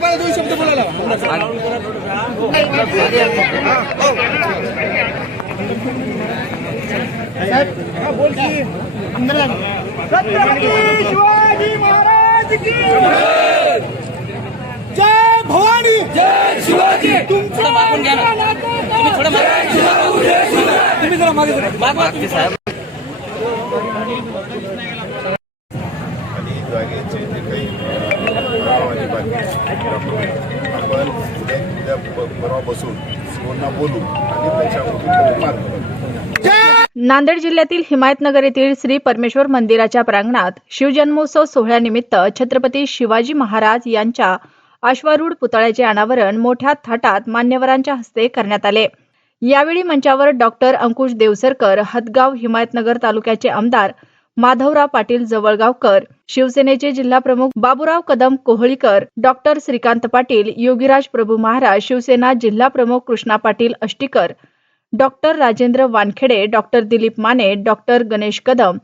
साहेबाला दोन शब्द बोलायला शिवाजी महाराज की जय भवानी जय शिवाजी तुमचं तुम्ही थोडं तुम्ही जरा मागे जरा. आणि जागेचे जे काही आपण उद्या उद्या परवा बसून सीओना बोलू आणि त्याच्यावर नांदेड जिल्ह्यातील हिमायतनगर येथील श्री परमेश्वर मंदिराच्या प्रांगणात शिवजन्मोत्सव सोहळ्यानिमित्त छत्रपती शिवाजी महाराज यांच्या अश्वारूढ पुतळ्याचे अनावरण मोठ्या थाटात मान्यवरांच्या हस्ते करण्यात आले. यावेळी मंचावर डॉक्टर अंकुश देवसरकर हदगाव हिमायतनगर तालुक्याचे आमदार माधवराव पाटील जवळगावकर शिवसेनेचे जिल्हाप्रमुख बाबुराव कदम कोहळीकर डॉक्टर श्रीकांत पाटील योगीराज प्रभू महाराज शिवसेना जिल्हाप्रमुख Krishna Patil Ashtikar doctor Rajendra Wankhede doctor Dilip Mane doctor Ganesh Kadam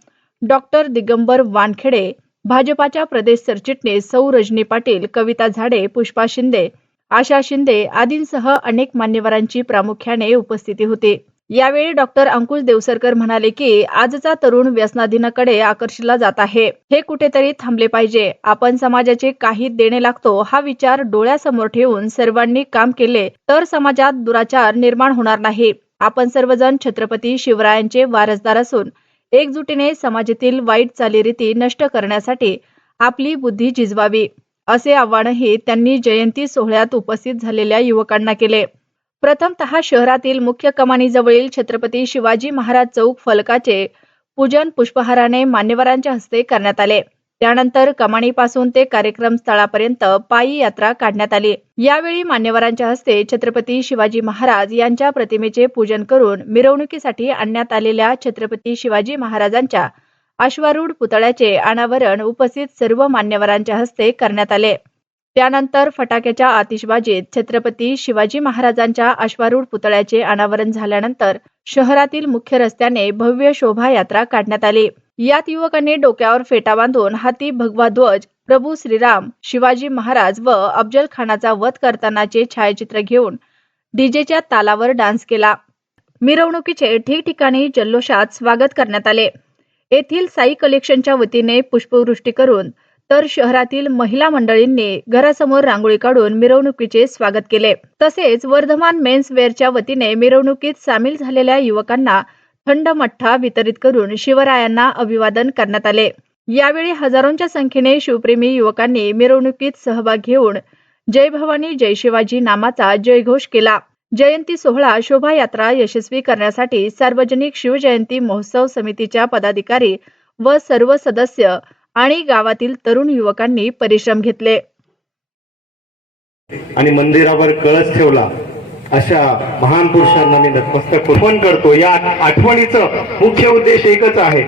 doctor Digambar Wankhede भाजपाच्या प्रदेश सरचिटणीस सौ रजनी पाटील कविता झाडे पुष्पा शिंदे आशा शिंदे आदींसह अनेक मान्यवरांची प्रामुख्याने उपस्थिती होती. यावेळी डॉक्टर अंकुश देवसरकर म्हणाले की आजचा तरुण व्यसनाधीनाकडे आकर्षिला जात आहे. हे कुठेतरी थांबले पाहिजे. आपण समाजाचे काही देणे लागतो हा विचार डोळ्यासमोर ठेवून सर्वांनी काम केले तर समाजात दुराचार निर्माण होणार नाही. आपण सर्वजण छत्रपती शिवरायांचे वारसदार असून एकजुटीने समाजातील वाईट चालीरीती नष्ट करण्यासाठी आपली बुद्धी झिजवावी असे आवाहनही त्यांनी जयंती सोहळ्यात उपस्थित झालेल्या युवकांना केले. प्रथमतः शहरातील मुख्य कमानीजवळील छत्रपती शिवाजी महाराज चौक फलकाचे पूजन पुष्पहाराने मान्यवरांच्या हस्ते करण्यात आले. त्यानंतर कमाणीपासून ते कार्यक्रम स्थळापर्यंत पायी यात्रा काढण्यात आली. यावेळी मान्यवरांच्या हस्ते छत्रपती शिवाजी महाराज यांच्या प्रतिमेचे पूजन करून मिरवणुकीसाठी आणण्यात आलेल्या छत्रपती शिवाजी महाराजांच्या अश्वारूढ पुतळ्याचे अनावरण उपस्थित सर्व मान्यवरांच्या हस्ते करण्यात आले. त्यानंतर फटाक्याच्या आतिषबाजीत छत्रपती शिवाजी महाराजांच्या अश्वारूढ पुतळ्याचे अनावरण झाल्यानंतर शहरातील मुख्य रस्त्याने भव्य शोभायात्रा काढण्यात आली. यात युवकांनी डोक्यावर फेटा बांधून हाती भगवा ध्वज प्रभू श्रीराम शिवाजी महाराज व अफजल खानाचा वध करतानाचे छायाचित्र घेऊन डीजेच्या तालावर डान्स केला. मिरवणुकीचे ठिकठिकाणी जल्लोषात स्वागत करण्यात आले. येथील साई कलेक्शनच्या वतीने पुष्पवृष्टी करून तर शहरातील महिला मंडळींनी घरासमोर रांगोळी काढून मिरवणुकीचे स्वागत केले. तसेच वर्धमान मेन्स वेअरच्या वतीने मिरवणुकीत सामील झालेल्या युवकांना थंड मठ्ठा वितरित करून शिवरायांना अभिवादन करण्यात आले. यावेळी हजारोंच्या संख्येने शिवप्रेमी युवकांनी मिरवणुकीत सहभाग घेऊन जय भवानी जय शिवाजी नामाचा जयघोष केला. जयंती सोहळा शोभायात्रा यशस्वी करण्यासाठी सार्वजनिक शिवजयंती महोत्सव समितीच्या पदाधिकारी व सर्व सदस्य आणि गावातील तरुण युवकांनी परिश्रम घेतले. आणि मंदिरावर कळस ठेवला. अशा महान पुरुषांना मी नतमस्तक अर्पण करतो. या आठवणीचं मुख्य उद्देश एकच आहे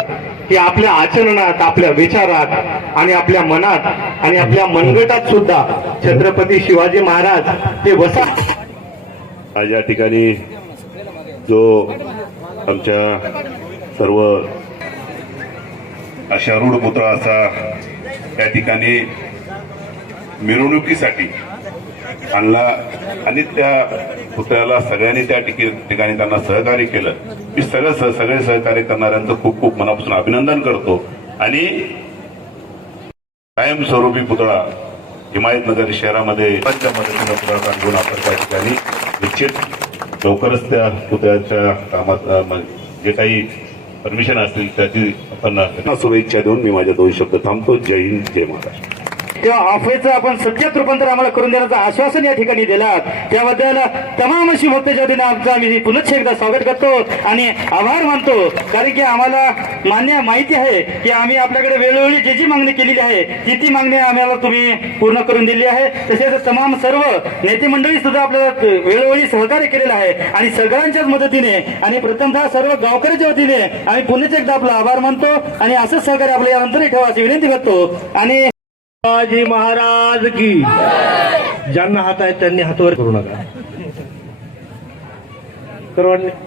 की आपल्या आचरणात आपल्या विचारात आणि आपल्या मनात आणि आपल्या मनगटात सुद्धा छत्रपती शिवाजी महाराज हे वसा आज या ठिकाणी जो आमच्या सर्व अशा पुतळा असा त्या ठिकाणी मिरवणुकीसाठी आणला आणि त्या पुतळ्याला सगळ्यांनी त्या ठिकी- ठिकाणी त्यांना सहकार्य केलं. मी सगळं सह- सगळे सहकार्य करणाऱ्यांचं खूप खूप मनापासून अभिनंदन करतो. आणि कायमस्वरूपी पुतळा हिमायतनगर शहरामध्ये पंच्या मदतीनं पुतळा काढून आपण त्या ठिकाणी निश्चित लवकरच त्या पुतळ्याच्या कामात जे काही परमिशन असतील त्याची आपण शुभेच्छा देऊन मी माझ्या दोन शब्द थांबतो. जय हिंद जय महाराष्ट्र. त्या ऑफरचं आपण सत्यात रूपांतर आम्हाला करून देण्याचं आश्वासन या ठिकाणी दिलात त्याबद्दल तमाम अशी भक्तच्या वतीनं आमचं आम्ही पुनश्च एकदा स्वागत करतो आणि आभार मानतो. कारण की आम्हाला मान्य माहिती आहे की आम्ही आपल्याकडे वेळोवेळी जी जी मागणी केलेली आहे ती ती मागणी आम्हाला तुम्ही पूर्ण करून दिली आहे. तसेच तमाम सर्व नेते मंडळी सुद्धा आपल्याला वेळोवेळी सहकार्य केलेलं आहे आणि सगळ्यांच्याच मदतीने आणि प्रथमतः सर्व गावकऱ्याच्या वतीने आम्ही पुन्हा एकदा आपला आभार मानतो आणि असंच सहकार्य आपल्या यानंतरही ठेवा अशी विनंती करतो. आणि शिवाजी महाराज की. ज्यांना हात आहेत त्यांनी हातवर करू नका.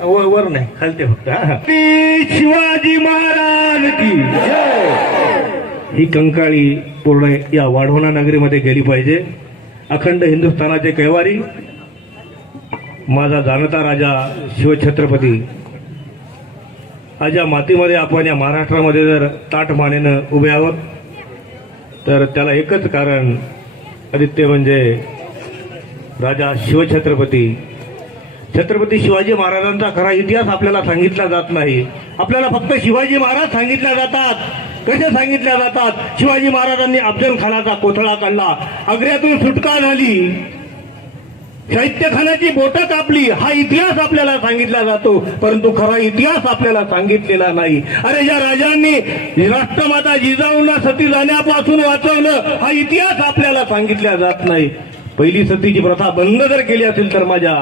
वर नाही खालते फक्त शिवाजी महाराज की. ही कंकाळी पूर्ण या वाढवणा नगरीमध्ये गेली पाहिजे. अखंड हिंदुस्थानाचे कैवारी माझा जाणता राजा शिवछत्रपती. आज या मातीमध्ये आपण या महाराष्ट्रामध्ये जर ताट मानेनं उभे आहोत तर त्याला एकच कारण आदित्य म्हणजे राजा शिवछत्रपती. छत्रपती शिवाजी महाराजांचा खरा इतिहास आपल्याला सांगितला जात नाही. आपल्याला फक्त शिवाजी महाराज सांगितल्या जातात. कसे सांगितल्या जातात? शिवाजी महाराजांनी अफजल खानाचा कोथळा काढला. आग्र्यातून सुटका झाली. साहित्यखानाची बोटं कापली हा इतिहास आपल्याला सांगितला जातो परंतु खरा इतिहास आपल्याला सांगितलेला नाही. अरे या राजांनी राष्ट्रमाता जिजाऊंना सती जाण्यापासून वाचवलं हा इतिहास आपल्याला सांगितला जात नाही. पहिली सतीची प्रथा बंद जर केली असेल तर माझ्या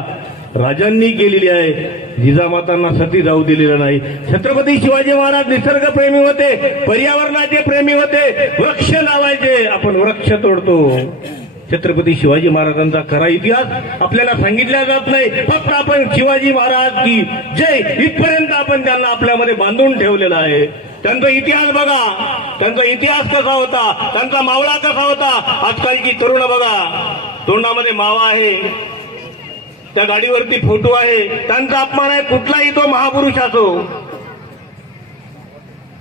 राजांनी केलेली आहे. जिजामातांना सती जाऊ दिलेलं नाही. छत्रपती शिवाजी महाराज निसर्गप्रेमी होते पर्यावरणाचे प्रेमी होते वृक्ष लावायचे आपण वृक्ष तोडतो. छत्रपती शिवाजी महाराजांचा खरा इतिहास आपल्याला सांगितला जात नाही. फक्त आपण शिवाजी महाराज की जय इथपर्यंत आपण त्यांना आपल्यामध्ये बांधून ठेवलेला आहे. त्यांचा इतिहास बघा. त्यांचा इतिहास कसा होता? त्यांचा मावळा कसा होता? आजकालची तरुण बघा. तोंडामध्ये मावा आहे. त्या गाडीवरती फोटो आहे. त्यांचा अपमान आहे. कुठलाही तो महापुरुष असो.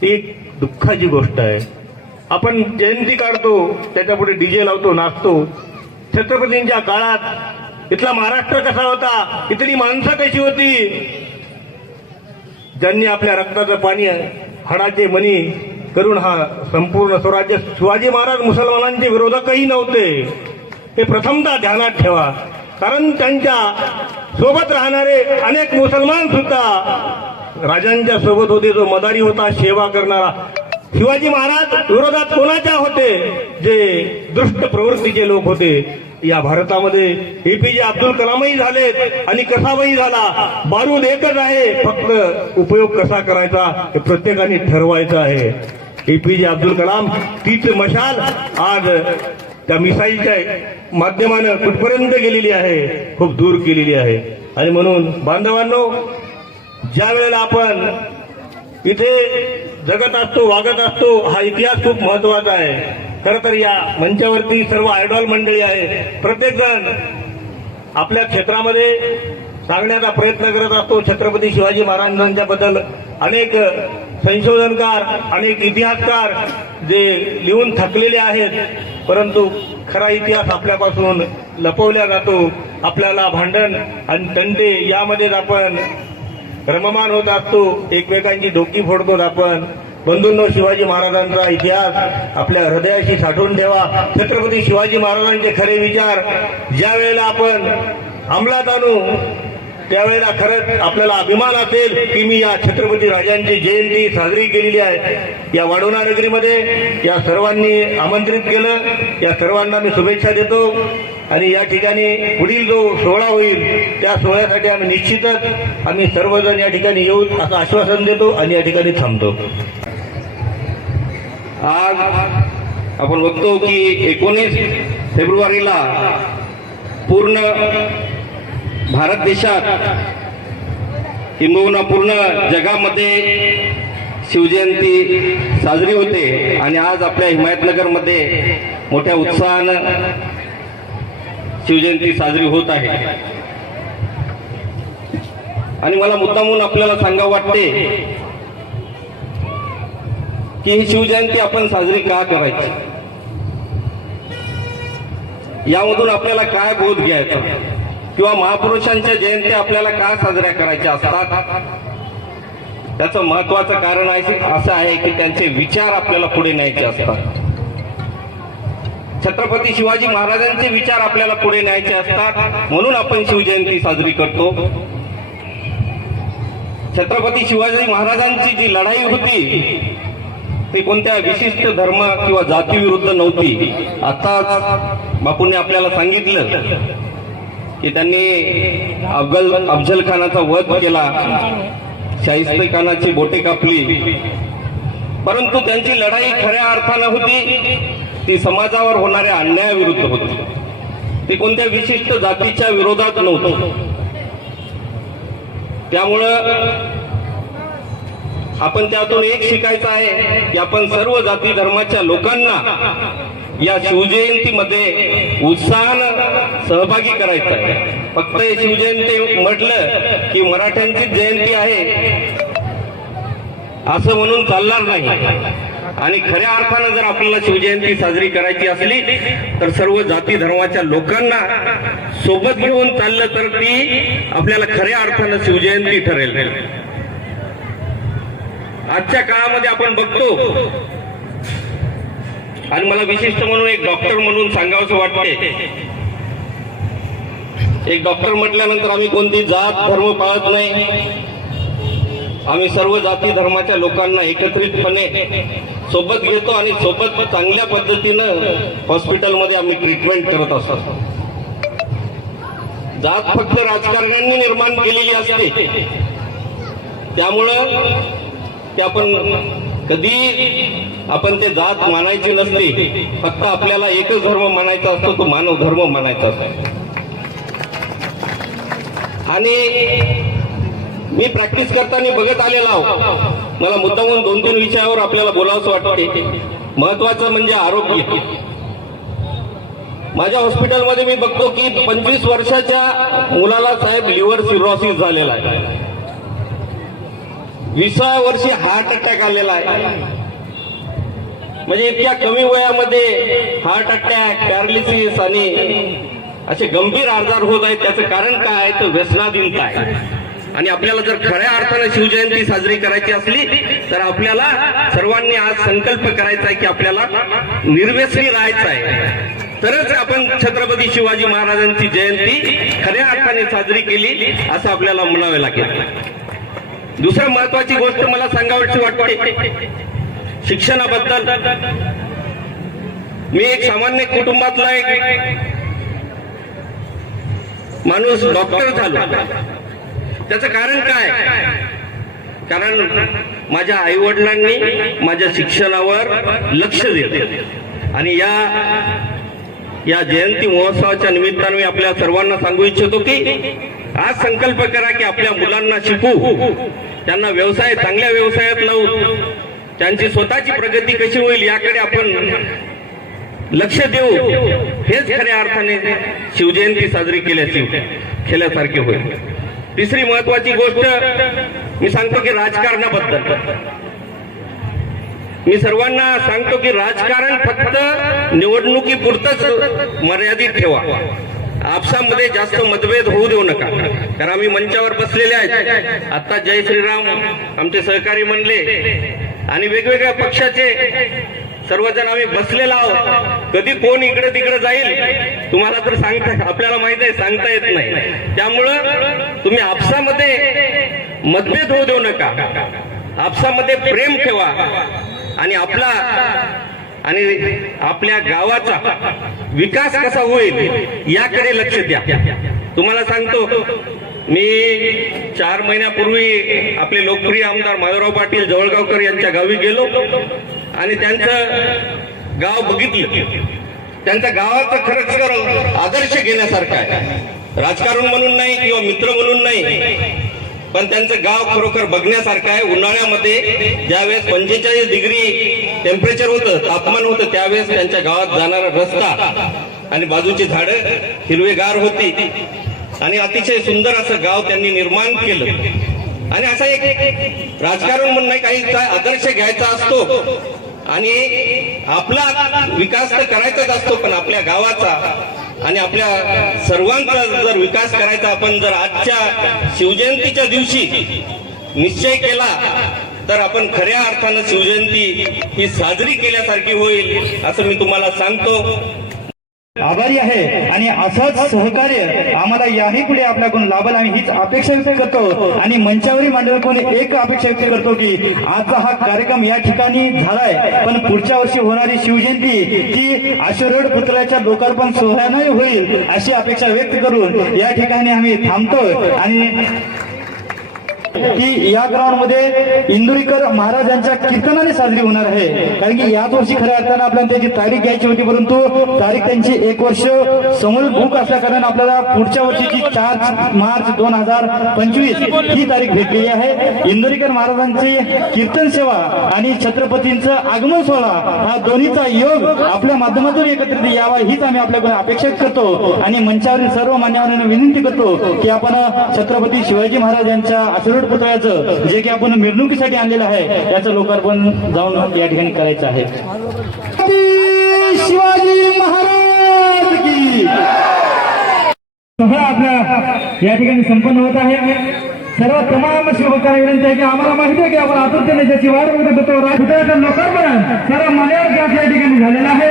ती एक दुःखाची गोष्ट आहे. आपण जयंती काढतो त्याच्यापुढे डीजे लावतो नाचतो. छत्रपतींच्या काळात इथला महाराष्ट्र कसा होता? इथली माणसं कशी होती? ज्यांनी आपल्या रक्ताचं पाणी हाडाचे मनी करून हा संपूर्ण स्वराज्य शिवाजी महाराज मुसलमानांचे विरोधकही नव्हते. हे प्रथमतः ध्यानात ठेवा. कारण त्यांच्यासोबत राहणारे अनेक मुसलमान सुद्धा राजांच्या सोबत होते जो मदारी होता सेवा करणारा. शिवाजी महाराज विरोधात कोणाच्या होते? जे दुष्ट प्रवृत्तीचे लोक होते. या भारतामध्ये एपीजे अब्दुल कलामही झालेत आणि कसाबाई झाला. बारूद एकच आहे. फक्त उपयोग कसा करायचा हे प्रत्येकाने ठरवायचं आहे. एपीजे अब्दुल कलाम तीच मशाल आज त्या मिसाईलच्या माध्यमानं कुठपर्यंत गेलेली आहे? खूप दूर केलेली आहे. आणि म्हणून बांधवांनो ज्या वेळेला आपण इथे जगत असतो वागत असतो हा इतिहास खूप महत्त्वाचा आहे. खर तर या मंचावरती सर्व आयडॉल मंडळी आहे प्रत्येक जण आपल्या क्षेत्रामध्ये सांगण्याचा प्रयत्न करत असतो. छत्रपती शिवाजी महाराजांच्या बद्दल अनेक संशोधनकार अनेक इतिहासकार जे लिहून थकलेले आहेत. परंतु खरा इतिहास आपल्यापासून लपवला जातो. आपल्याला भांडण आणि तंटे यामध्येच आपण भ्रममान होत असतो. एकमेकांची डोकी फोडतो आपण. बंधूंनो शिवाजी महाराजांचा इतिहास आपल्या हृदयाशी साठवून ठेवा. छत्रपती शिवाजी महाराजांचे खरे विचार ज्या वेळेला आपण अंमलात आणू त्यावेळेला खरंच आपल्याला अभिमान असेल की मी या छत्रपती राजांची जयंती साजरी केलेली आहे. या वाढवणा नगरीमध्ये या सर्वांनी आमंत्रित केलं. या सर्वांना मी शुभेच्छा देतो. आणि या ठिकाणी पुढील जो सोहळा होईल त्या सोहळ्यासाठी आम्ही निश्चितच आम्ही सर्वजण या ठिकाणी येऊ असं आश्वासन देतो आणि या ठिकाणी थांबतो. आज आपण बघतो की एकोणीस फेब्रुवारीला पूर्ण भारत देशात किंबहुना पूर्ण जगामध्ये शिवजयंती साजरी होते आणि आज आपल्या हिमायतनगरमध्ये मोठ्या उत्साहानं शिवजयंती साजरी होत आहे. आणि मला मुद्दामून आपल्याला सांगावं वाटते की ही शिवजयंती आपण साजरी का करायची? यामधून आपल्याला काय बोध घ्यायचा? किंवा महापुरुषांच्या जयंती आपल्याला का साजऱ्या करायच्या असतात? त्याचं महत्वाचं कारण आहे असं आहे की त्यांचे विचार आपल्याला पुढे न्यायचे असतात. छत्रपती शिवाजी महाराजांचे विचार आपल्याला पुढे न्यायचे असतात म्हणून आपण शिवजयंती साजरी करतो. छत्रपती शिवाजी महाराजांची जी लढाई होती ती कोणत्या विशिष्ट धर्म किंवा जातीविरुद्ध नव्हती. आताच बापूंनी आपल्याला सांगितलं की त्यांनी अफजल अफजल खानाचा वध केला शाहिस्ते खानाची बोटे कापली. परंतु त्यांची लढाई खऱ्या अर्थानं होती ती समाजावर होणाऱ्या अन्यायाविरुद्ध होती. ती कोणत्या विशिष्ट जातीच्या विरोधात नव्हतं. त्यामुळं आपण त्यातून एक शिकायचं आहे की आपण सर्व जाती धर्माच्या लोकांना या शिवजयंतीमध्ये उत्साहानं सहभागी करायचं आहे. फक्त हे शिवजयंती म्हटलं की मराठ्यांचीच जयंती आहे असं म्हणून चालणार नाही. आणि खऱ्या अर्थानं जर आपल्याला शिवजयंती साजरी करायची असली तर सर्व जाती धर्माच्या लोकांना सोबत घेऊन चाललं तर ती आपल्याला खऱ्या अर्थानं शिवजयंती ठरेल. आजच्या काळामध्ये आपण बघतो आणि मला विशिष्ट म्हणून एक डॉक्टर म्हणून सांगावंसं वाटते एक डॉक्टर म्हटल्यानंतर आम्ही कोणती जात धर्म पाळत नाही. आम्ही सर्व जाती धर्माच्या लोकांना एकत्रितपणे सोबत घेतो आणि सोबत चांगल्या पद्धतीनं हॉस्पिटलमध्ये आम्ही ट्रीटमेंट करत असतो. जात फक्त राजकारण्यांनी निर्माण केलेली असते. त्यामुळं ते आपण कधी आपण ते जात मानायची नसते. फक्त आपल्याला एकच धर्म मानायचा असतो तो मानव धर्म मानायचा असतो. आणि मी प्रॅक्टिस करताना बघत आलेला आहो. मला मुद्दामून दोन तीन विषयावर आपल्याला बोलावंसं वाटते. महत्वाचं म्हणजे आरोग्य. माझ्या हॉस्पिटलमध्ये मी बघतो की पंचवीस वर्षाच्या मुलाला साहेब लिव्हर सिरोसिस झालेला आहे. विसाव्या वर्षी हार्ट अटॅक आलेला आहे. म्हणजे इतक्या कमी वयामध्ये हार्ट अटॅक पॅरालिसिस आणि असे गंभीर आजार होत आहेत. त्याचं कारण काय आहे? तर व्यसनाधीनता आहे आणि आपल्याला जर खऱ्या अर्थानं शिवजयंती साजरी करायची असली तर आपल्याला सर्वांनी आज संकल्प करायचा आहे की आपल्याला निर्व्यसनी राहायचं आहे. तरच आपण छत्रपती शिवाजी महाराजांची जयंती खऱ्या अर्थाने साजरी केली असं आपल्याला म्हणावे लागेल. दुसरं महत्वाची गोष्ट मला सांगावीशी वाटते. शिक्षणाबद्दल. मी एक सामान्य कुटुंबातला एक माणूस डॉक्टर झाला. त्याचं कारण काय? कारण माझ्या आई वडिलांनी माझ्या शिक्षणावर लक्ष दिले. आणि या या जयंती महोत्सवाच्या निमित्तानं मी आपल्या सर्वांना सांगू इच्छितो की आज संकल्प करा की आपल्या मुलांना शिकू. त्यांना व्यवसाय चांगल्या व्यवसायात लावू. त्यांची स्वतःची प्रगती कशी होईल याकडे आपण लक्ष देऊ. हेच खऱ्या अर्थाने शिवजयंती साजरी केल्याची केल्यासारखे होईल. तिसरी महत्वाची गोष्ट मी सांगतो की राजकारणाबद्दल. मी सर्वांना सांगतो की राजकारण फक्त निवडणुकीपुरतच मर्यादित ठेवा. आपसामध्ये जास्त मतभेद होऊ देऊ नका. कारण आम्ही मंचावर बसलेले आहेत. आता जय श्रीराम आमचे सहकारी म्हणले. आणि वेगवेगळ्या पक्षाचे सर्वजण आम्ही बसलेलो आहोत. कधी कोण इकडे तिकडे जाईल तुम्हाला तर सांगता आपल्याला माहीत आहे सांगता येत नाही. त्यामुळं तुम्ही आपसामध्ये मतभेद होऊ देऊ नका. आपसामध्ये प्रेम ठेवा. आणि आपला आणि आपल्या गावाचा विकास कसा होईल याकडे लक्ष द्या. तुम्हाला सांगतो मी चार महिन्यापूर्वी आपले लोकप्रिय आमदार माधवराव पाटील जवळगावकर यांच्या गावी गेलो. आणि त्यांचं गाव बघितलं. त्यांच्या गावाचं खरंच खरं आदर्श घेण्यासारखा आहे. राजकारण म्हणून नाही किंवा मित्र म्हणून नाही पण त्यांचं गाव खरोखर बघण्यासारखं आहे. उन्हाळ्यामध्ये ज्यावेळेस पंचेचाळीस डिग्री टेम्परेचर होतं तापमान होतं त्यावेळेस त्यांच्या गावात जाणारा रस्ता आणि बाजूची झाडं हिरवेगार होती. आणि अतिशय सुंदर असं गाव त्यांनी निर्माण केलं. आणि असा एक राजकारण म्हणून नाही काही काय आदर्श घ्यायचा असतो. आणि आपला विकास तर करायचाच असतो पण आपल्या गावाचा आणि आपल्या सर्वांचा जर विकास करायचा आपण जर आजच्या शिवजयंतीच्या दिवशी निश्चय केला तर आपण खऱ्या अर्थानं शिवजयंती ही साजरी केल्यासारखी होईल असं मी तुम्हाला सांगतो. आभारी आहे. आणि असंच सहकार्य आम्हाला याही पुढे आपल्याकडून लाभल. आम्ही हीच अपेक्षा व्यक्त करतो. आणि मंचावरील मांडवकडून एक अपेक्षा व्यक्त करतो की आजचा हा कार्यक्रम या ठिकाणी झालाय. पण पुढच्या वर्षी होणारी शिवजयंती ती आशरोड पुतळ्याच्या लोकार्पण सोहळ्याने होईल अशी अपेक्षा व्यक्त करून या ठिकाणी आम्ही थांबतोय. आणि की या ग्राउंडमध्ये इंदुरीकर महाराजांच्या कीर्तनाने साजरी होणार आहे. कारण की याच वर्षी खऱ्या अर्थानं आपल्याला त्याची तारीख घ्यायची होती परंतु तारीख त्यांची एक वर्ष समोर बुक असल्या कारण आपल्याला पुढच्या वर्षीची चार मार्च दोन हजार पंचवीस ही तारीख भेटलेली आहे. इंदुरीकर महाराजांची कीर्तन सेवा आणि छत्रपतींचं आगमन सोहळा हा दोन्हीचा योग आपल्या माध्यमातून एकत्रित यावा हीच आम्ही आपल्याकडून अपेक्षा करतो आणि मंचावरील सर्व मान्यवरांना विनंती करतो की आपण छत्रपती शिवाजी महाराज यांच्या आशीर्वाद पुतळ्याचं जे की आपण मिरवणुकीसाठी आणलेलं आहे याचं लोकार्पण जाऊन या ठिकाणी करायचं आहे शिवाजी महाराज की सोहळा आपल्या या ठिकाणी संपन्न होत आहे सर्व तमाम शिवभक्तांना विनंती आहे की आम्हाला माहिती आहे की आपण आतुरतेने ज्याची वाट बघत होतो राजपुत्राचं लोकार्पण सर्व मान्यवर या ठिकाणी झालेलं आहे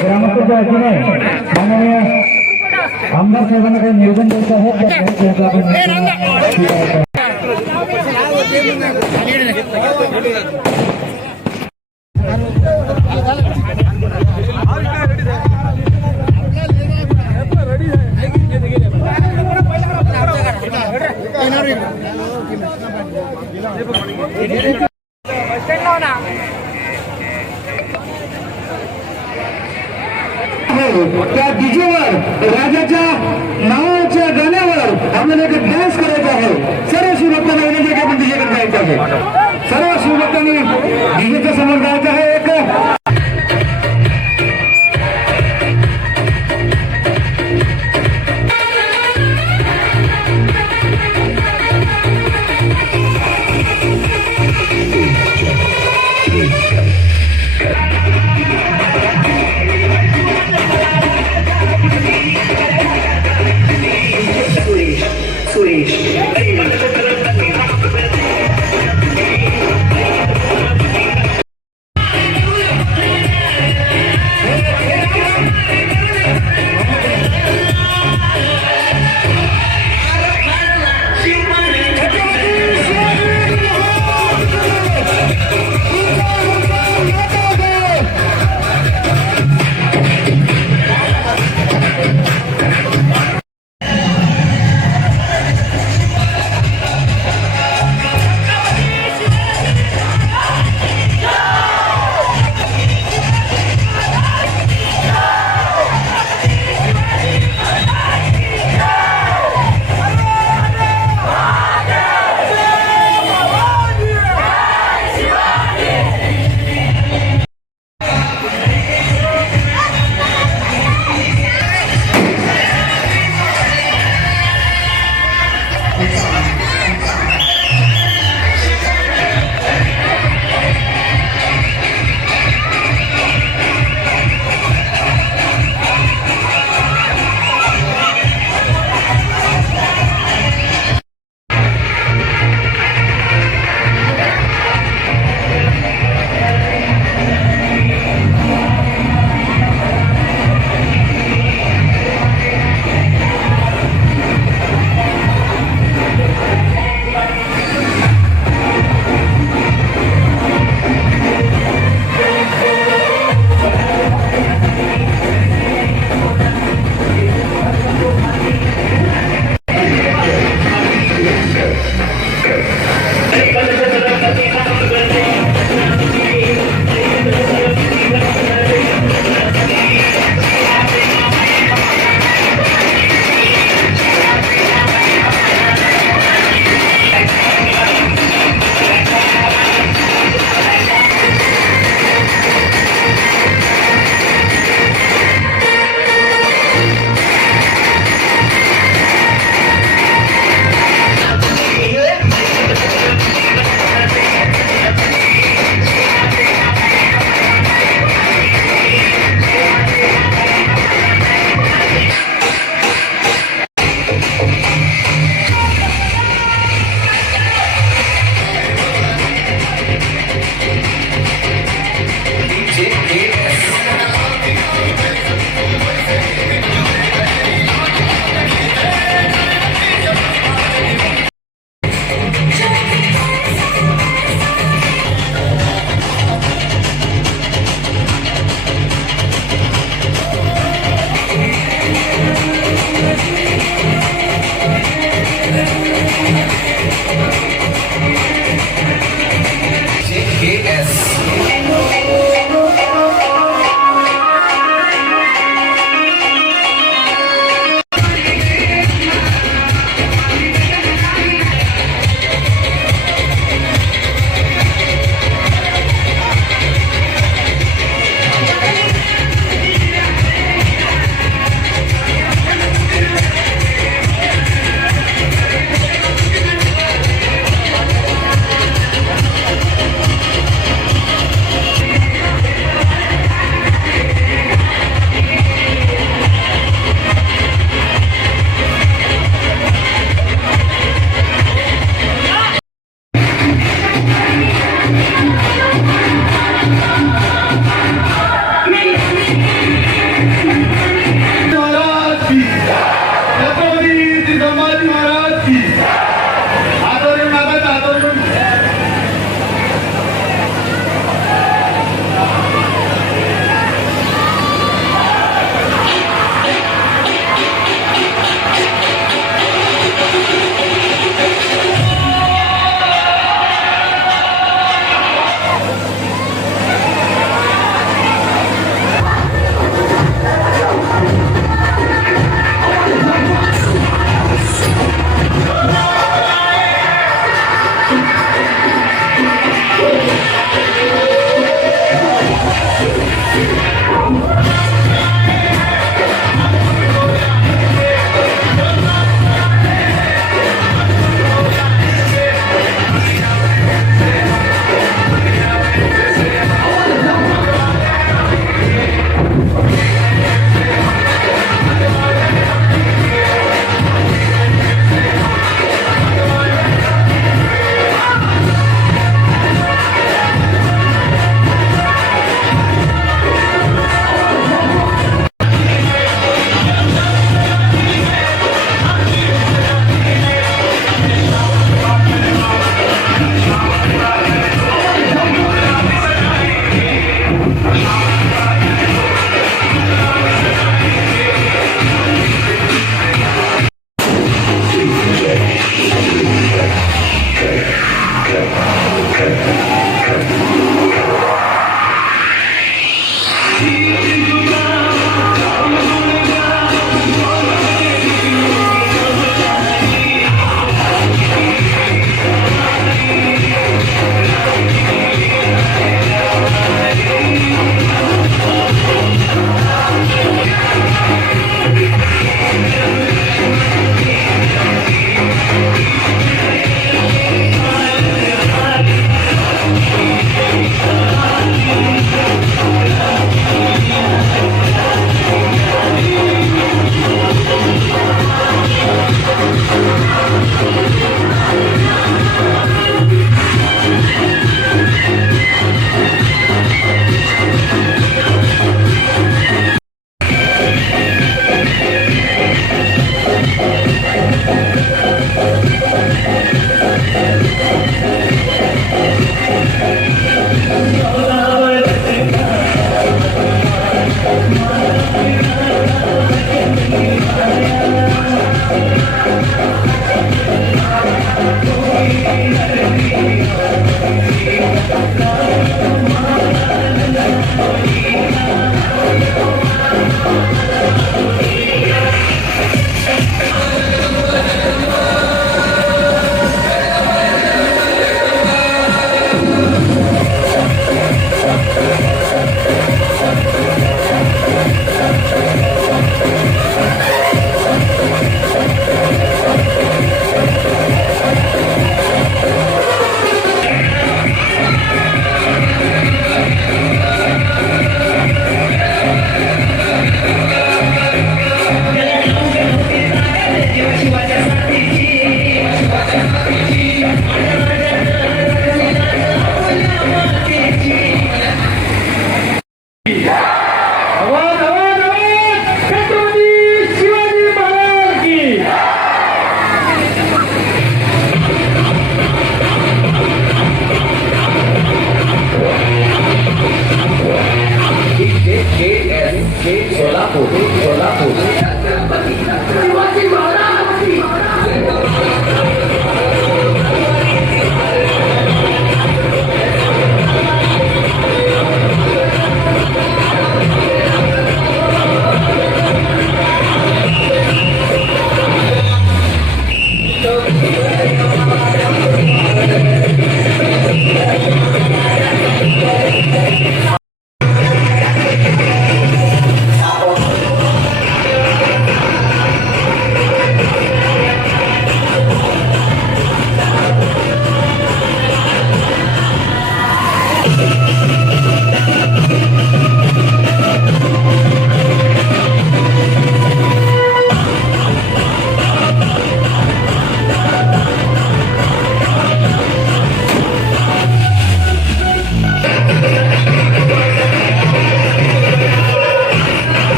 ग्रामस्थांच्या वतीने माननीय आमदार साहेबांना काही निवेदन द्यायचं आहे